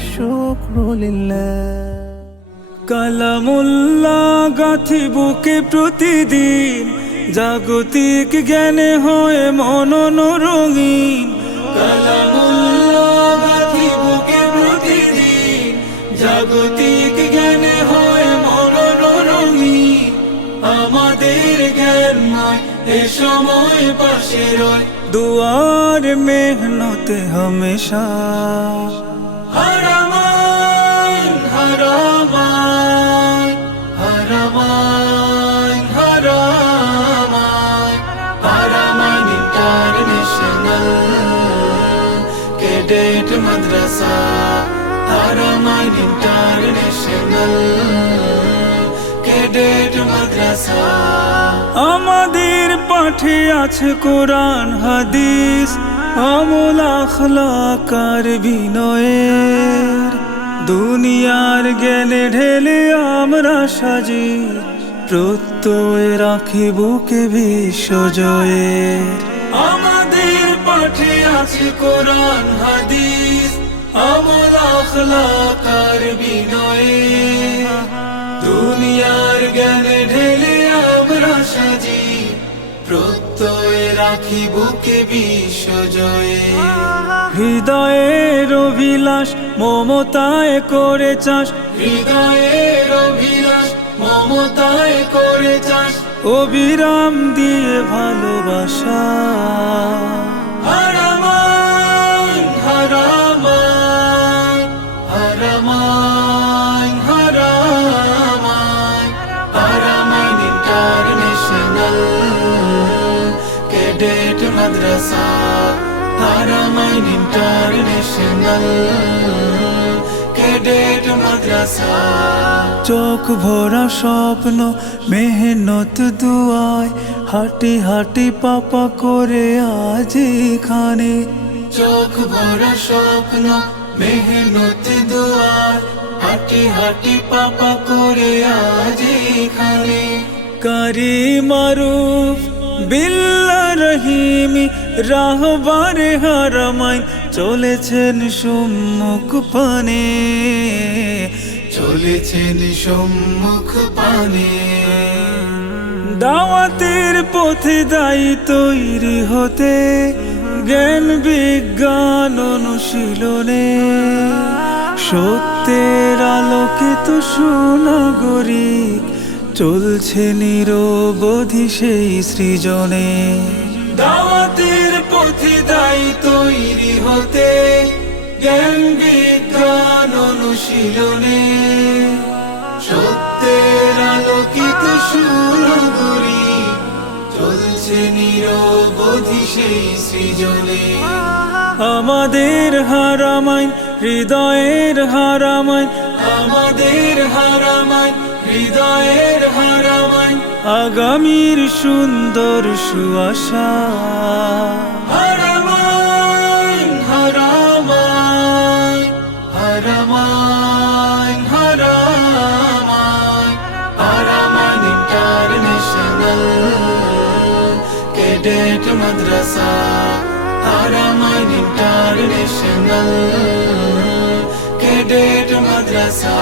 الشكر لله কালামুল্লাহ গাথি বুকে প্রতিদিন, জাগতিক জ্ঞানে হয় মনন রঙিন। কালামুল্লাহ গাথি বুকে প্রতিদিন, জাগতিক জ্ঞানে হয় মনন রঙিন। আমাদের জ্ঞানময় এ সময় পাশে রয়, দুয়ার মেহনতে হমেশা। হারামাইন হারামাইন হারামাইন হারামাইন হারামাইন ইন্টারন্যাশনাল ক্যাডেট মাদ্রাসা। হারামাইন ইন্টারন্যাশনাল ক্যাডেট মাদ্রাসা। আমাদের পাঠে আছে কোরআন হাদিস, আমল আখলাক আর বিনয়ের। দুনিয়ার জ্ঞানে ঢেলে আমরা সাজি, প্রত্যয় রাখি বুকে বিশ্বজয়ের। আমাদের পাঠে আছে কোরআন হাদিস, আমল আখলাক আর বিনয়ের। দুনিয়ার জ্ঞানে ঢেলে আমরা সাজি, প্রত্যয় রাখি বুকে বিশ্বজয়ে। হৃদয়ের অভিলাষ মমতায় করে চাষ, হৃদয়ের অভিলাষ মমতায় করে চাষ, অবিরাম দিয়ে ভালোবাসা। হারামাইন হারামাইন হারামাইন হারামাইন হারামাইন ইন্টারন্যাশনাল ক্যাডেট মাদ্রাসা। হারামাইন ইন্টারন্যাশনাল ক্যাডেট মাদ্রাসা। চোখ ভরা স্বপ্ন মেহনত দুয়ায়, হাঁটি হাঁটি পাপা করে আজ এখানে। চোখ ভরা স্বপ্ন মেহনত দুয়ায়, হাঁটি হাঁটি পাপা করে আজ এখানে। কারি মারুফ বিল্লাহ রহিমি রাহবারে হারামাইন চলেছেন সম্মুখ পানে, চলেছেন সম্মুখ পানে। দাওয়াতের পথে দায়ী তৈরি হতে, জ্ঞান বিজ্ঞান অনুশীলনে। সত্যের আলোকিত সুনাগরিক চলছে নিরবধি সেই সৃজনে। দাওয়াতের পথে দায়ী তৈরি হতে, জ্ঞান বিজ্ঞান অনুশীলনে। সত্যের আলোকিত সুনাগরিক চলছে নিরবধি সেই সৃজনে। আমাদের হারামাইন হৃদয়ের হারামাইন, আমাদের হারামাইন হৃদয়ের হারামাইন, আগামীর সুন্দর সুআশা। হারামাইন হারামাইন হারামাইন হারামাইন হারামাইন ইন্টারন্যাশনাল ক্যাডেট মাদ্রাসা। হারামাইন ইন্টারন্যাশনাল ক্যাডেট মাদ্রাসা।